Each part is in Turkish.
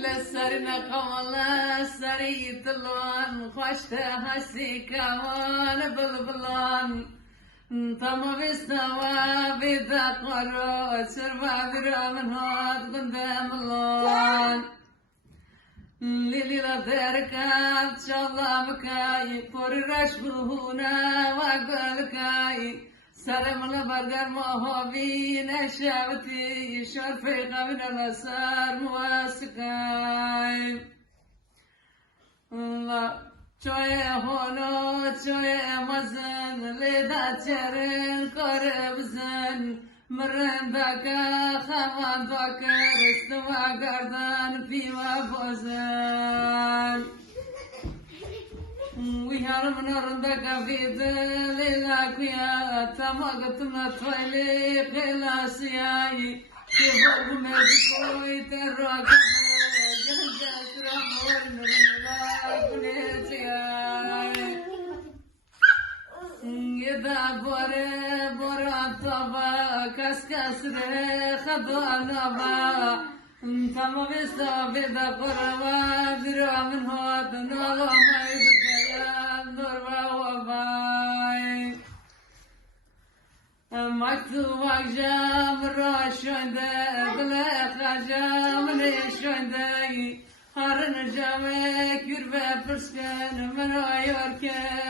Gülle sarına kavala sarı yıtılan Kaçta hasi kavan bılbılan Tamı vistava vida karo Çırma viramın hat gündemlan Lili la derkab çallamka Yıpır raş ruhuna ve gölka سر من برگر ماهاوی نشوتی شرف قبل سر موسقیم و چای هانا چای مزن لیده چرن کار بزن. مرن بکر خوان بکر استوا گردن پیوه بازن منورنده غږېدلې لاکویا تماګتونه تللې پلاسیایي چې ورونه کوي تر راګه دا بره برا تابا کس کس ره خدا نبا تمام سابه دا قربا درو مكتوب جام راشند بلا خجام ليشند هرن جامك يربى فرسكن من يورك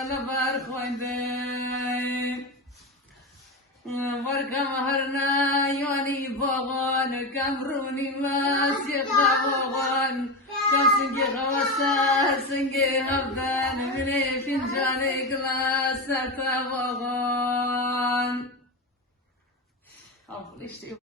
لبار خويندي ورکم هرنا یانی باغان کمرونی ما سیخا باغان کم سنگی خواسته سنگی هفدن منی فنجان گلاس でしたよ。